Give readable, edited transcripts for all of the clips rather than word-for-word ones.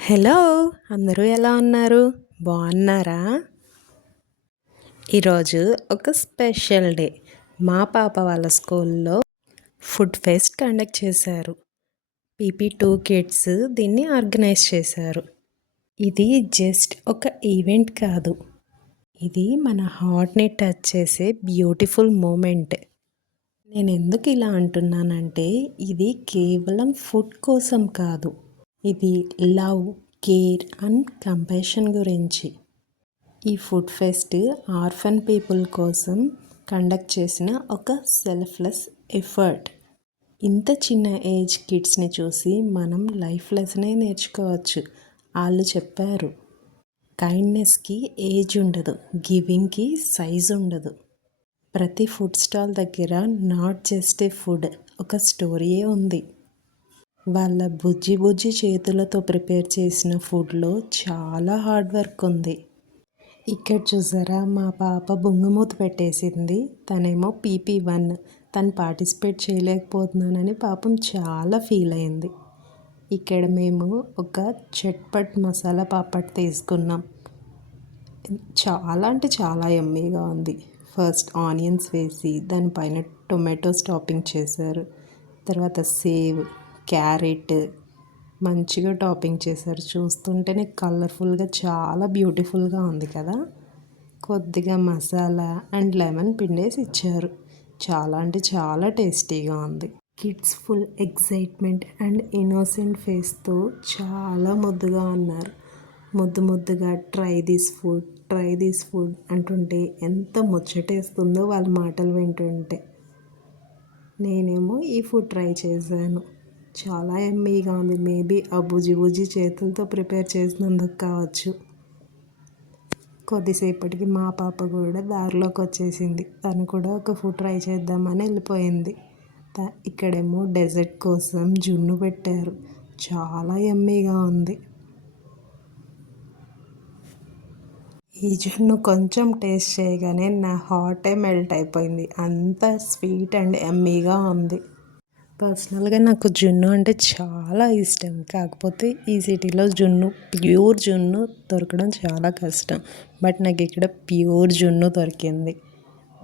Hello! అందరూ ఎలా ఉన్నారు? బాగున్నారా? ఈరోజు ఒక స్పెషల్ డే. మా పాప వాళ్ళ స్కూల్లో ఫుడ్ ఫెస్ట్ కండక్ట్ చేశారు. PP2 కిడ్స్ దీన్ని ఆర్గనైజ్ చేశారు. ఇది జస్ట్ ఒక ఈవెంట్ కాదు. ఇది మన హార్ట్ని టచ్ చేసే బ్యూటిఫుల్ మూమెంట్. నేను ఎందుకు ఇలా అంటున్నానంటే ఇది కేవలం ఫుడ్ కోసం కాదు. ఇది లవ్, కేర్ అండ్ కంపాషన్ గురించి. ఈ ఫుడ్ ఫెస్ట్ ఆర్ఫన్ పీపుల్ కోసం కండక్ట్ చేసిన ఒక సెల్ఫ్లెస్ ఎఫర్ట్. ఇంత చిన్న ఏజ్ కిడ్స్ని చూసి మనం లైఫ్ లెసనే నేర్చుకోవచ్చు. వాళ్ళు చెప్పారు, కైండ్నెస్కి ఏజ్ ఉండదు, గివింగ్కి సైజ్ ఉండదు. ప్రతి ఫుడ్ స్టాల్ దగ్గర నాట్ జస్ట్ ఏ ఫుడ్, ఒక స్టోరీయే ఉంది. వాళ్ళ బుజ్జి చేతులతో ప్రిపేర్ చేసిన ఫుడ్లో చాలా హార్డ్ వర్క్ ఉంది. ఇక్కడ చూసారా, మా పాప బొంగమూత పెట్టేసింది. తనేమో PP1. తను పార్టిసిపేట్ చేయలేకపోతున్నానని పాపం చాలా ఫీల్ అయింది. ఇక్కడ మేము ఒక చట్పట్ మసాలా పాపడ్ తీసుకున్నాం. చాలా అంటే చాలా యమ్మీగా ఉంది. ఫస్ట్ ఆనియన్స్ వేసి దానిపైన టొమాటోస్ టాపింగ్ చేశారు. తర్వాత సేవ్, క్యారెట్ మంచిగా టాపింగ్ చేశారు. చూస్తుంటేనే కలర్ఫుల్గా చాలా బ్యూటిఫుల్గా ఉంది కదా. కొద్దిగా మసాలా అండ్ లెమన్ పిండేసి ఇచ్చారు. చాలా అంటే చాలా టేస్టీగా ఉంది. Kids full excitement and innocent ఫేస్తో చాలా ముద్దుగా ఉన్నారు. ముద్దుగా ట్రై దిస్ ఫుడ్ అంటుంటే ఎంత ముచ్చటేస్తుందో వాళ్ళ మాటలు వింటుంటే. నేనేమో ఈ ఫుడ్ ట్రై చేశాను. చాలా యమ్మీగా ఉంది. మేబీ ఆ బుజ్జి చేతులతో ప్రిపేర్ చేసినందుకు కావచ్చు. కొద్దిసేపటికి మా పాప కూడా దారిలోకి వచ్చేసింది. తను కూడా ఒక ఫుడ్ ట్రై చేద్దామని వెళ్ళిపోయింది. ఇక్కడేమో డెజర్ట్ కోసం జున్ను పెట్టారు. చాలా యమ్మీగా ఉంది. ఈ జున్ను కొంచెం టేస్ట్ చేయగానే నా హార్టే మెల్ట్ అయిపోయింది. అంత స్వీట్ అండ్ యమ్మీగా ఉంది. పర్సనల్గా నాకు జున్ను అంటే చాలా ఇష్టం. కాకపోతే ఈ సిటీలో ప్యూర్ జున్ను దొరకడం చాలా కష్టం. బట్ నాకు ఇక్కడ ప్యూర్ జున్ను దొరికింది.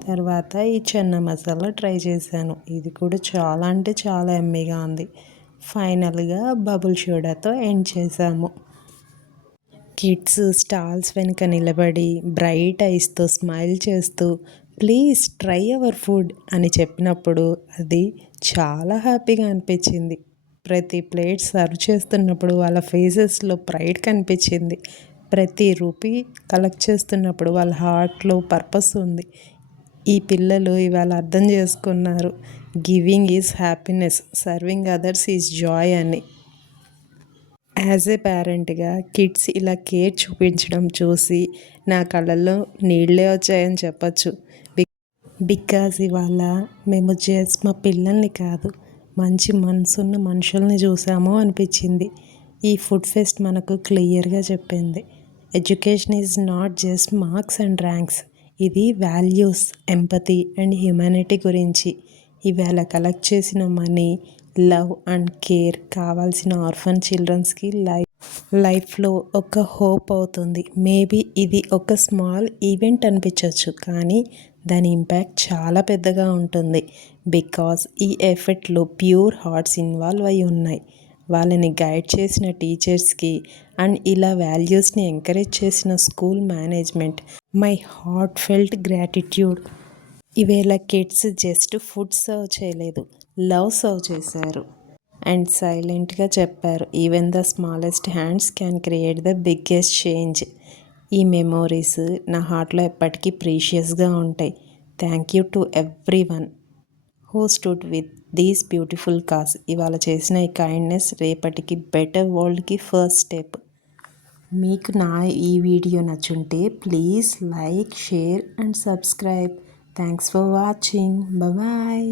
తర్వాత ఈ చెన్న మసాలా ట్రై చేశాను. ఇది కూడా చాలా అంటే చాలా యమ్మీగా ఉంది. ఫైనల్గా బబుల్ సోడాతో ఎండ్ చేశాము. కిడ్స్ స్టాల్స్ వెనుక నిలబడి బ్రైట్ ఐస్తో స్మైల్ చేస్తూ ప్లీజ్ ట్రై అవర్ ఫుడ్ అని చెప్పినప్పుడు అది చాలా హ్యాపీగా అనిపించింది. ప్రతి ప్లేట్ సర్వ్ చేస్తున్నప్పుడు వాళ్ళ ఫేసెస్లో ప్రైడ్ కనిపించింది. ప్రతి రూపీ కలెక్ట్ చేస్తున్నప్పుడు వాళ్ళ హార్ట్లో పర్పస్ ఉంది. ఈ పిల్లలు ఇవాళ అర్థం చేసుకున్నారు, giving is happiness, serving others is Joy అని. యాజ్ ఏ పేరెంట్గా కిడ్స్ ఇలా కేర్ చూపించడం చూసి నా కళ్ళల్లో నీళ్ళే వచ్చాయని చెప్పచ్చు. బికాజ్ ఇవాళ మేము జస్ట్ మా పిల్లల్ని కాదు, మంచి మనసున్న మనుషుల్ని చూసాము అనిపించింది. ఈ ఫుడ్ ఫెస్ట్ మనకు క్లియర్గా చెప్పింది, education is not just marks and ranks. ఇది వాల్యూస్, ఎంపతి అండ్ హ్యుమానిటీ గురించి. ఇవాళ కలెక్ట్ చేసిన మనీ, లవ్ అండ్ కేర్ కావాల్సిన ఆర్ఫన్ చిల్డ్రన్స్కి లైఫ్లో ఒక హోప్ అవుతుంది. మేబీ ఇది ఒక స్మాల్ ఈవెంట్ అనిపించవచ్చు, కానీ దాని ఇంపాక్ట్ చాలా పెద్దగా ఉంటుంది. బికాజ్ ఈ ఎఫర్ట్లో ప్యూర్ హార్ట్స్ ఇన్వాల్వ్ అయి ఉన్నాయి. వాళ్ళని గైడ్ చేసిన టీచర్స్కి అండ్ ఇలా వాల్యూస్ని ఎంకరేజ్ చేసిన school management, my heart felt gratitude. ఈవేళ కిడ్స్ జస్ట్ ఫుడ్ సర్వ్ చేయలేదు, లవ్ సర్వ్ చేశారు అండ్ సైలెంట్గా చెప్పారు, even the smallest hands can create the biggest change. ఈ మెమోరీస్ నా హార్ట్లో ఎప్పటికీ ప్రీషియస్గా ఉంటాయి. Thank you to every one who stood with these beautiful cause. ఇవాళ చేసిన ఈ కైండ్నెస్ రేపటికి బెటర్ వరల్డ్కి ఫస్ట్ స్టెప్. మీకు నా ఈ వీడియో నచ్చుంటే please like, share and subscribe. Thanks for watching. Bye.